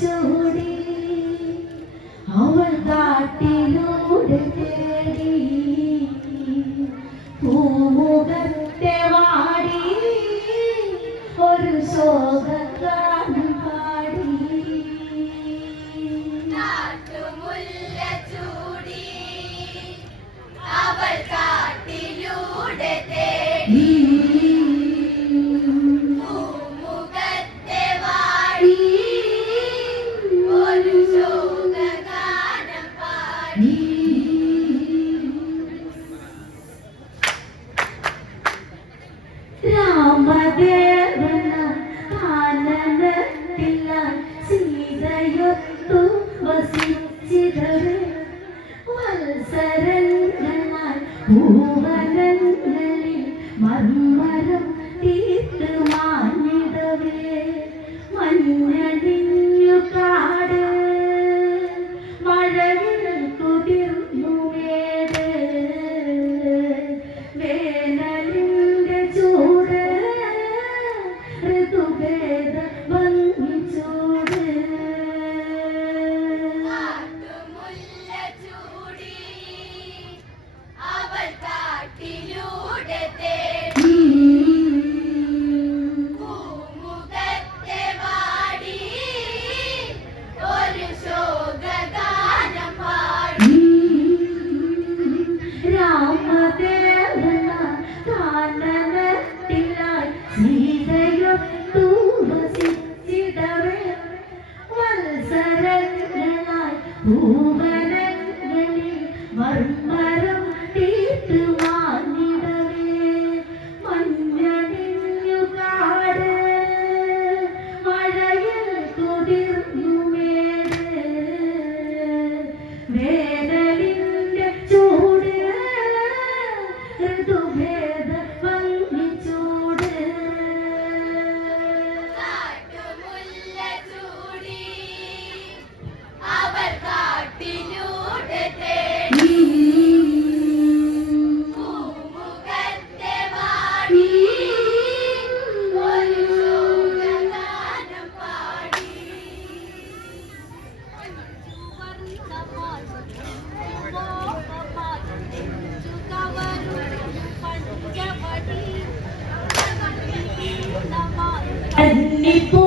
ചുവടി അവൾ കാട്ടിലൂടെ തേടി പൂമുഖത്തെ വാടി ഒരു ശോകഗാനം പാടി. അവൾ കാട്ടിലൂടെ തേടി. சரணமாய் பூவ And Anipo.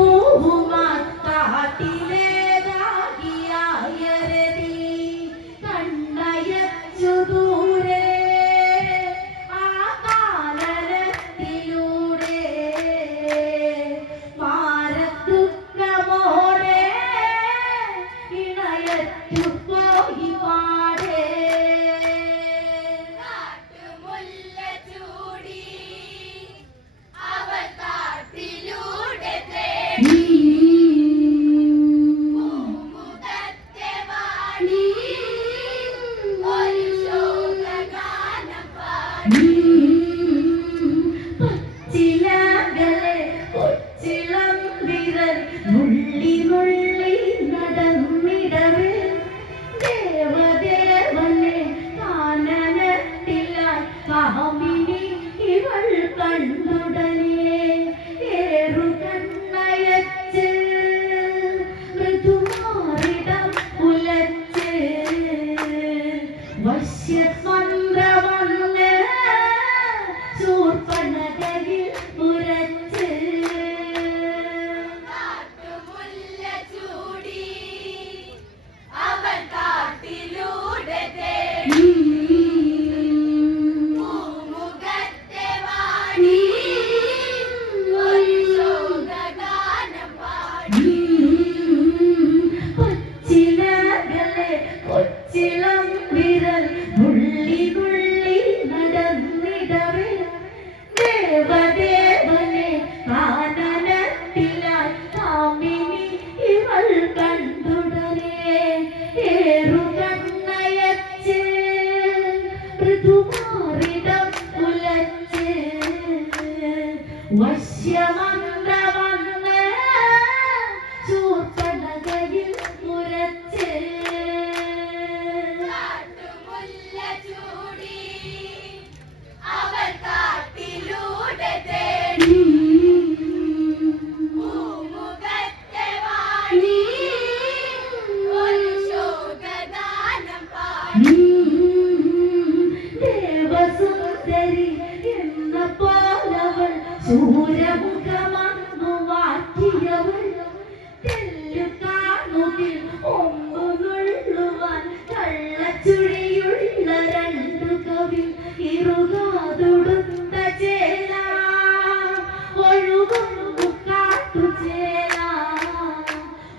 Thank you. വശ്യമന്ത്രവന്ന ചൂർക്കടകയിൽ പുരച്ച് Mm-hmm.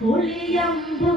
ഒളിയമ്പു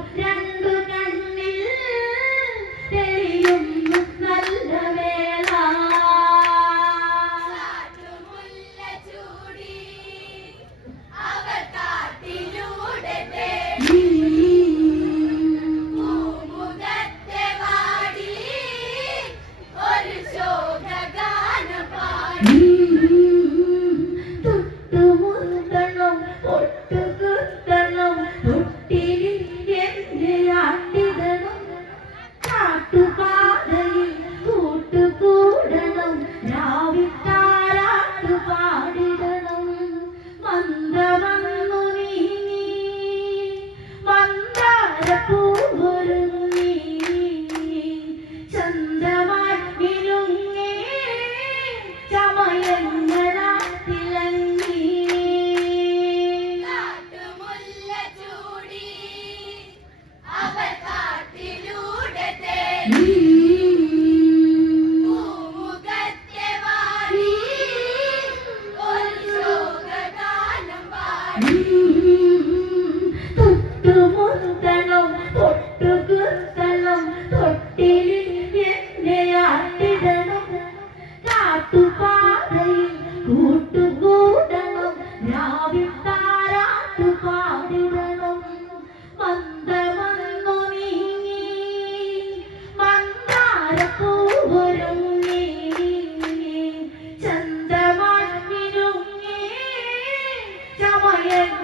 Amen.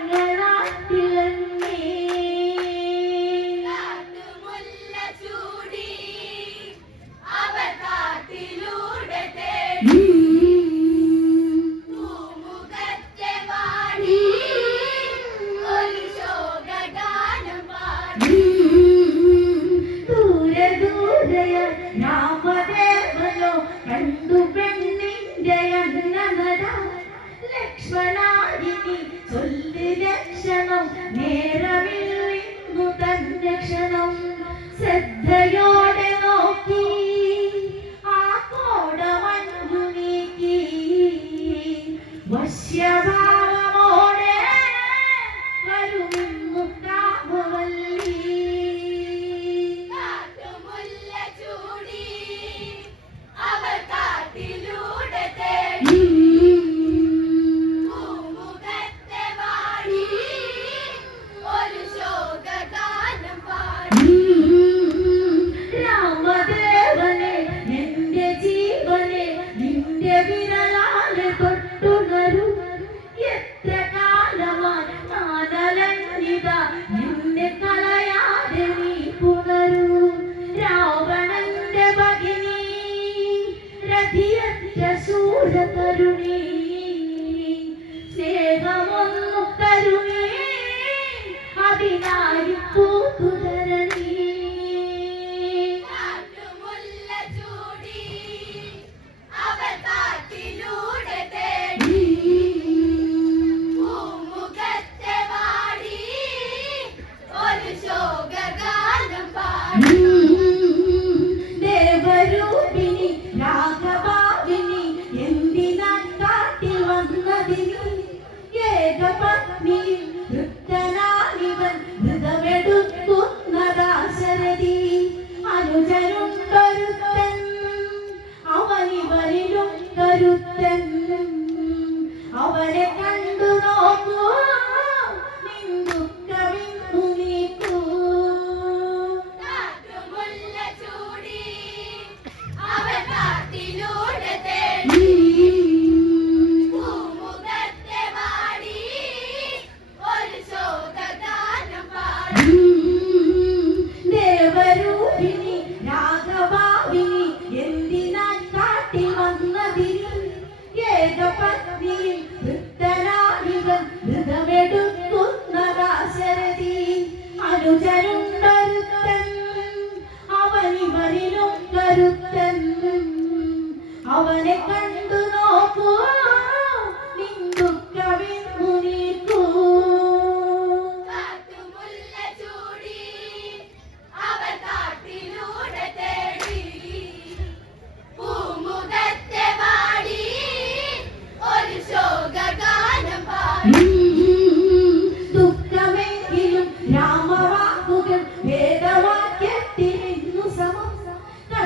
夢から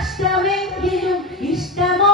കഷ്ടമെങ്കിലും ഇഷ്ടമോ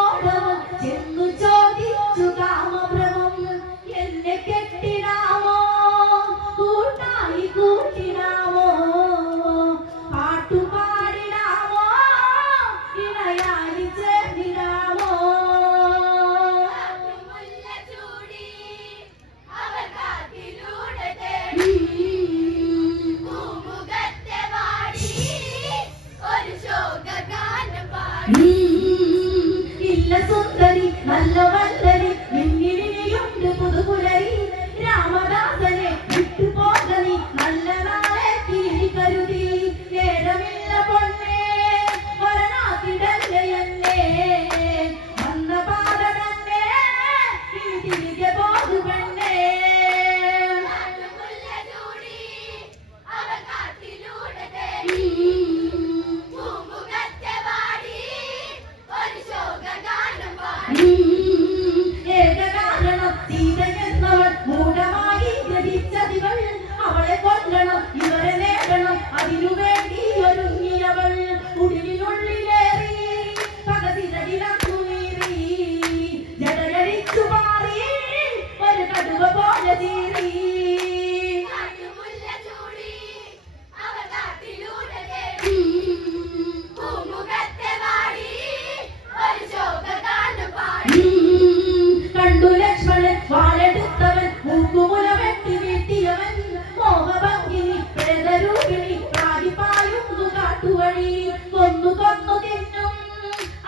അടി കൊന്നു കന്നു തിന്നും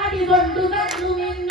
അടി കൊണ്ടു കന്നു